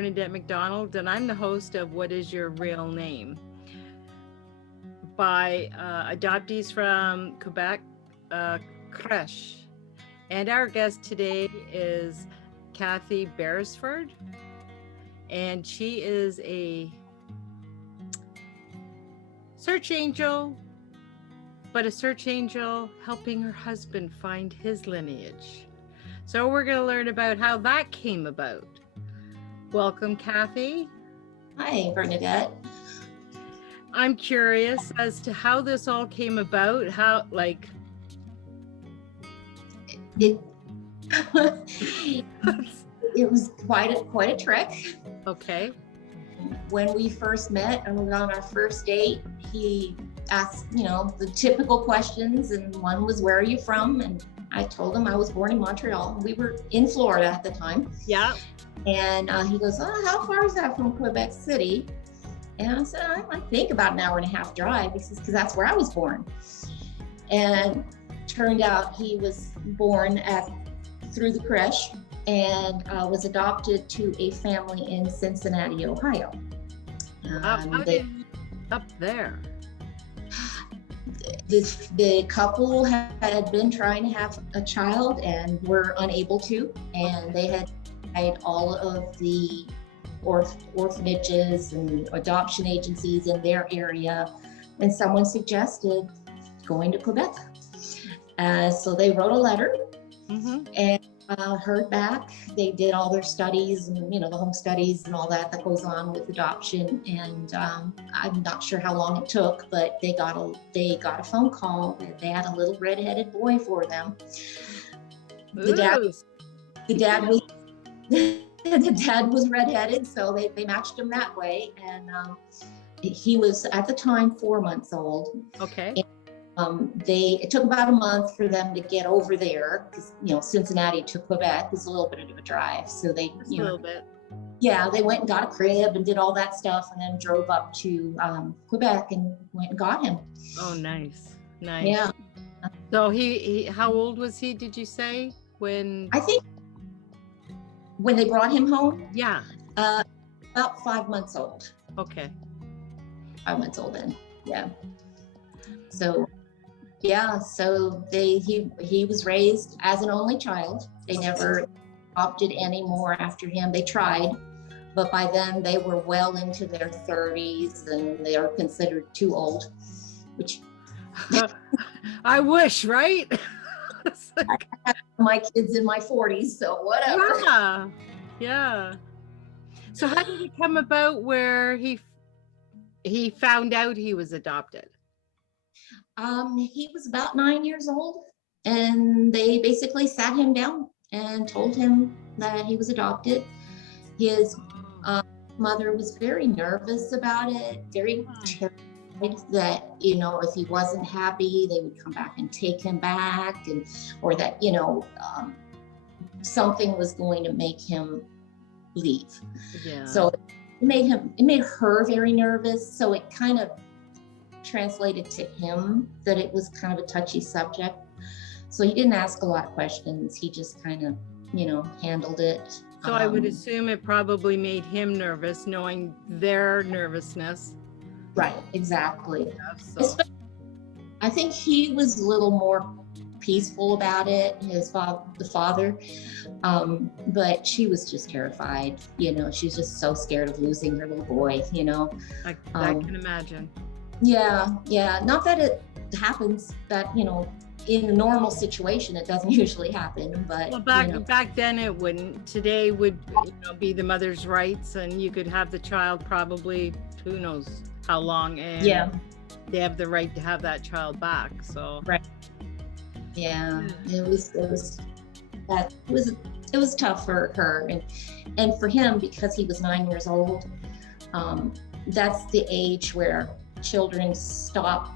Bernadette McDonald, and I'm the host of What Is Your Real Name? By adoptees from Quebec, Crèche. And our guest today is Kathy Beresford, and she is a search angel, but a search angel helping her husband find his lineage. So we're going to learn about how that came about. Welcome, Kathy. Hi, Bernadette. I'm curious as to how this all came about. How, like, it was quite a trick. Okay. When we first met and we were on our first date, he asked, the typical questions, and one was, "Where are you from?" And I told him I was born in Montreal. We were in Florida at the time. Yeah. And he goes, "Oh, how far is that from Quebec City?" And I said, "I think about an hour and a half drive," because that's where I was born. And turned out he was born through the crèche and was adopted to a family in Cincinnati, Ohio. How did you up there? The couple had been trying to have a child and were unable to, and they had tried all of the orphanages and adoption agencies in their area, and someone suggested going to Quebec. So they wrote a letter and heard back. They did all their studies and the home studies and all that goes on with adoption. And I'm not sure how long it took, but they got a phone call that they had a little redheaded boy for them. The dad was redheaded, so they matched him that way. And he was at the time 4 months old. Okay. And, it took about a month for them to get over there because Cincinnati to Quebec is a little bit of a drive. So they a little bit. Yeah, they went and got a crib and did all that stuff, and then drove up to Quebec and went and got him. Oh, nice. Yeah. So he how old was he? Did you say when? I think when they brought him home. Yeah. About 5 months old. Okay. 5 months old then. Yeah. So. Yeah, so he was raised as an only child. They never adopted any more after him. They tried, but by then they were well into their 30s and they are considered too old, which I wish, right? I have my kids in my 40s, so whatever. Yeah. So how did it come about where he found out he was adopted? He was about 9 years old, and they basically sat him down and told him that he was adopted. His mother was very nervous about it, very terrified that, if he wasn't happy, they would come back and take him back, or that, something was going to make him leave. Yeah. So it made her very nervous. So it kind of translated to him that it was kind of a touchy subject. So he didn't ask a lot of questions. He just kind of, handled it. So I would assume it probably made him nervous, knowing their nervousness. Right, exactly. Yeah, so. I think he was a little more peaceful about it, the father, but she was just terrified. She's just so scared of losing her little boy. I can imagine. Yeah. Not that it happens that, in a normal situation, it doesn't usually happen, but. Well, back then it wouldn't. Today would, be the mother's rights, and you could have the child probably, who knows how long, and they have the right to have that child back. So. Right. Yeah. It was tough for her and for him, because he was 9 years old. That's the age where children stop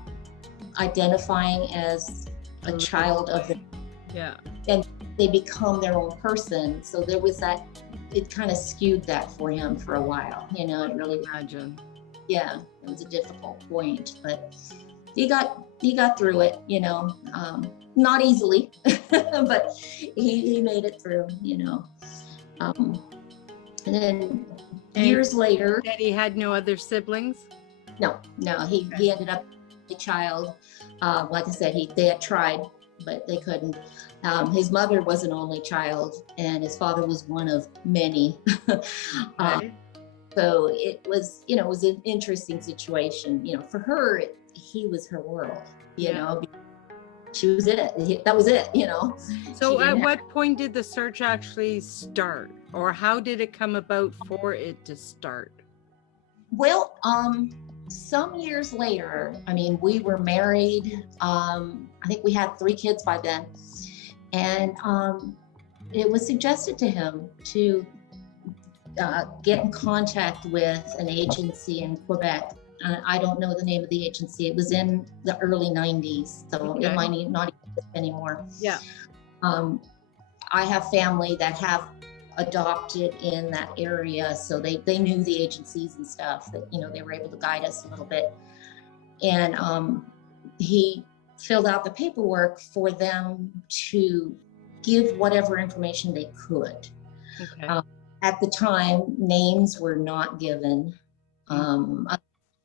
identifying as a child of the, and they become their own person. So there was that, it kind of skewed that for him for a while, it really, imagine. Yeah, it was a difficult point, but he got through it, not easily, but he made it through, And then And years later, that he had no other siblings? no, he ended up a child. Like I said, they had tried, but they couldn't. His mother was an only child, and his father was one of many. Okay. So it was, it was an interesting situation. For her, he was her world. She was it. That was it. So at what point did the search actually start, or how did it come about for it to start? Well, some years later, we were married. I think we had 3 kids by then. And it was suggested to him to get in contact with an agency in Quebec. I don't know the name of the agency. It was in the early 90s, so it might not exist anymore. Yeah. I have family that have adopted in that area, so they knew the agencies and stuff, that they were able to guide us a little bit. And he filled out the paperwork for them to give whatever information they could. Okay. At the time, names were not given.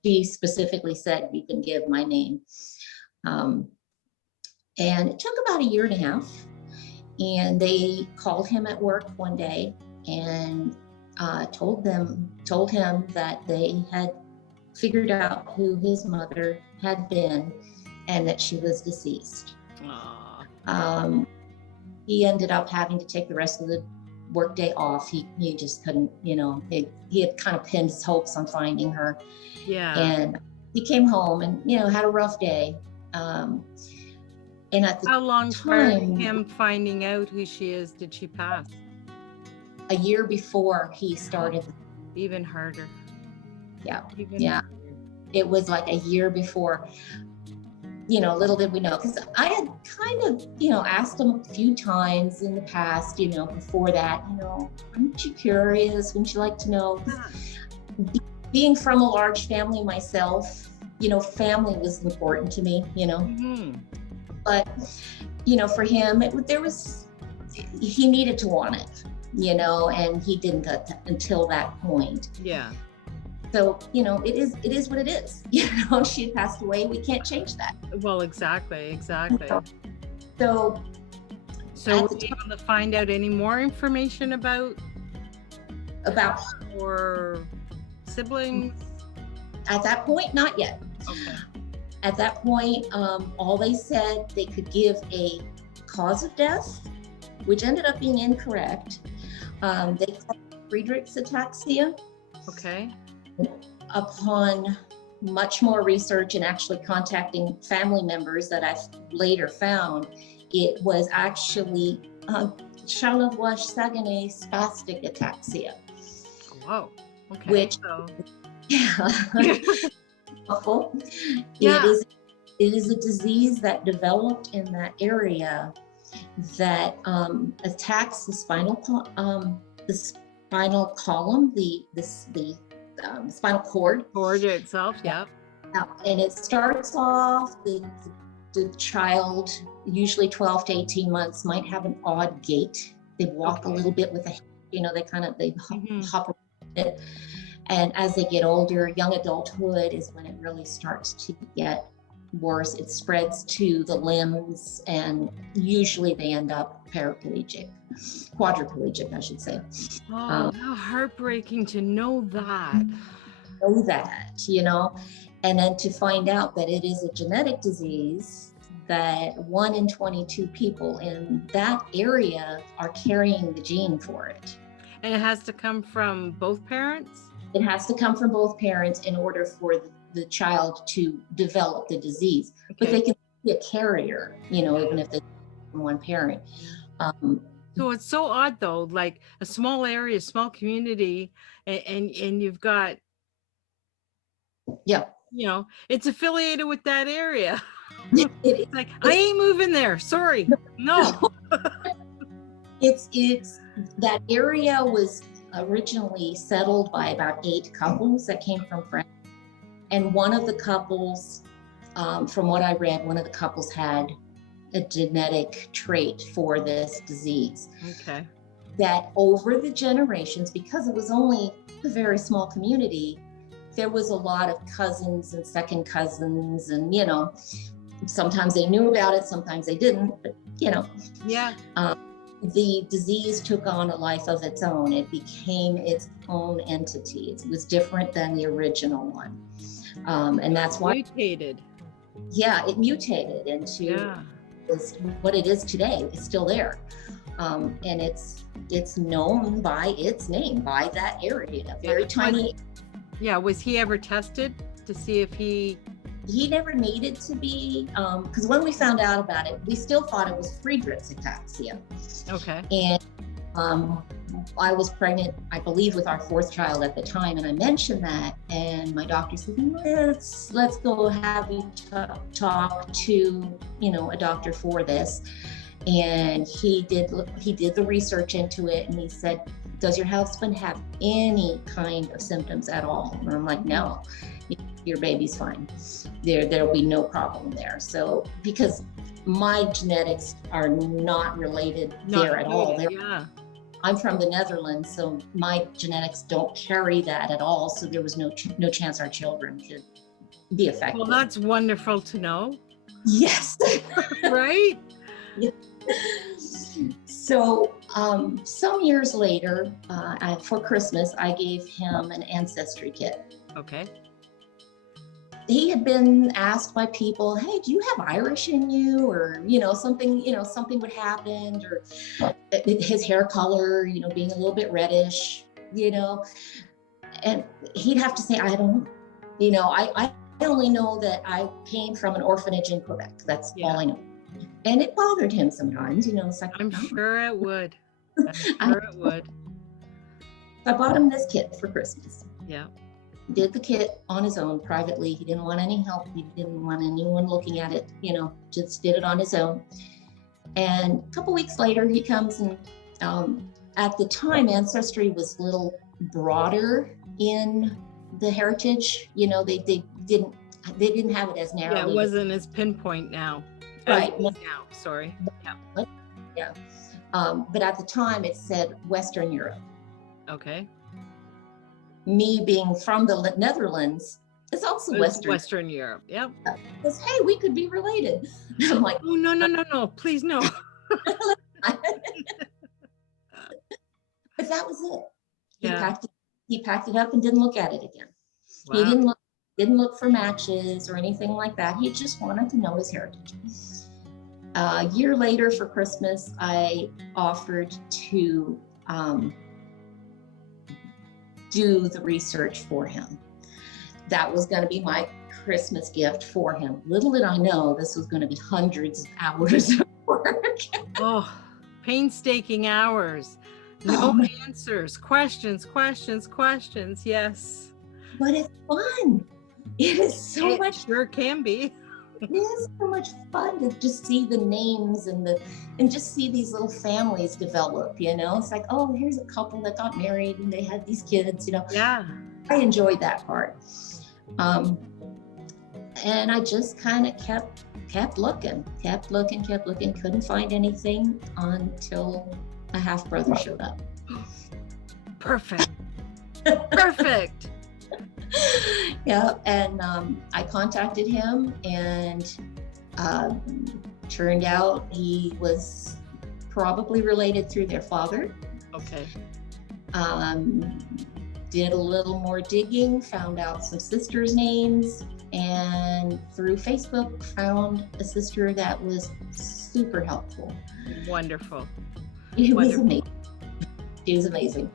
She specifically said, "You can give my name." And it took about 1.5 years. And they called him at work one day and told him that they had figured out who his mother had been and that she was deceased. He ended up having to take the rest of the workday off. He just couldn't, he had kind of pinned his hopes on finding her. Yeah. And he came home and, had a rough day. And at the How long prior to time, him finding out who she is did she pass? 1 year before he started. Even harder. Yeah. Harder. It was like 1 year before. Little did we know, because I had kind of, asked him a few times in the past, before that, aren't you curious? Wouldn't you like to know? Being from a large family myself, family was important to me, Mm-hmm. But, for him, he needed to want it, and he didn't get until that point. Yeah. So, it is what it is. She had passed away. We can't change that. Well, exactly. So were you able to find out any more information about or siblings? At that point, not yet. Okay. At that point, all they said, they could give a cause of death, which ended up being incorrect. They called it Friedreich's ataxia. Okay. Upon much more research and actually contacting family members that I've later found, it was actually Charlevoix-Saguenay spastic ataxia. Whoa. Okay. Which, awful. Yeah. It is a disease that developed in that area that attacks the spinal column, the spinal cord. Cord itself, yeah. And it starts off, the child, usually 12 to 18 months, might have an odd gait. They walk a little bit with they hop a bit. And as they get older, young adulthood is when it really starts to get worse. It spreads to the limbs, and usually they end up quadriplegic, I should say. Oh, how heartbreaking to know that. And then to find out that it is a genetic disease, that 1 in 22 people in that area are carrying the gene for it. And it has to come from both parents? It has to come from both parents in order for the child to develop the disease. Okay. But they can be a carrier, even if they're from one parent. So it's so odd though, like a small area, small community, and you've got, it's affiliated with that area. It's like, I ain't moving there. Sorry. No. It's that area was originally settled by about 8 couples that came from France. And one of the couples, from what I read, one of the couples had a genetic trait for this disease. Okay. that over the generations, because it was only a very small community, there was a lot of cousins and second cousins, and sometimes they knew about it, sometimes they didn't, but Yeah. The disease took on a life of its own. It became its own entity. It was different than the original one. And that's why Mutated. Yeah, it mutated into what it is today. It's still there. And it's known by its name, by that area. Very tiny. Yeah, was he ever tested to see if he never needed to be, because when we found out about it, we still thought it was Friedreich's ataxia. Okay. And I was pregnant, I believe, with our fourth child at the time, and I mentioned that, and my doctor said, let's go have you talk to a doctor for this. And he did the research into it, and he said, does your husband have any kind of symptoms at all? And I'm like, no, your baby's fine. There'll be no problem there. So, because my genetics are not related there at all. I'm from the Netherlands, so my genetics don't carry that at all. So there was no chance our children could be affected. Well, that's wonderful to know. Yes. Right? Yeah. So some years later, for Christmas, I gave him an ancestry kit. Okay. He had been asked by people, hey, do you have Irish in you? Or, something would happen, or his hair color, being a little bit reddish, and he'd have to say, I don't know. I only know that I came from an orphanage in Quebec. That's all I know. And it bothered him sometimes, it's like, I'm sure it would. It would. I bought him this kit for Christmas. Yeah. Did the kit on his own privately. He didn't want any help. He didn't want anyone looking at it, just did it on his own. And a couple weeks later, he comes and at the time, Ancestry was a little broader in the heritage. They didn't have it as narrow. Yeah, it wasn't as pinpoint now. Right. Now, sorry. Yeah. Yeah. But at the time, it said Western Europe. Okay. Me being from the Netherlands, it's also Western Europe. Yep. Because, hey, we could be related. I'm like, oh, no, please no. But that was it. He packed it up and didn't look at it again. Wow. He didn't look for matches or anything like that. He just wanted to know his heritage. A year later for Christmas, I offered to do the research for him. That was going to be my Christmas gift for him. Little did I know this was going to be hundreds of hours of work. Oh, painstaking hours. No answers. Questions. Yes. But it's fun. It is so much. Sure can be. It is so much fun to just see the names and just see these little families develop, It's like, oh, here's a couple that got married and they had these kids, Yeah. I enjoyed that part. And I just kind of kept looking, couldn't find anything until a half brother showed up. Perfect. Yeah, and I contacted him, and turned out he was probably related through their father. Okay. Did a little more digging, found out some sisters' names, and through Facebook found a sister that was super helpful. Wonderful. It was amazing. She was amazing.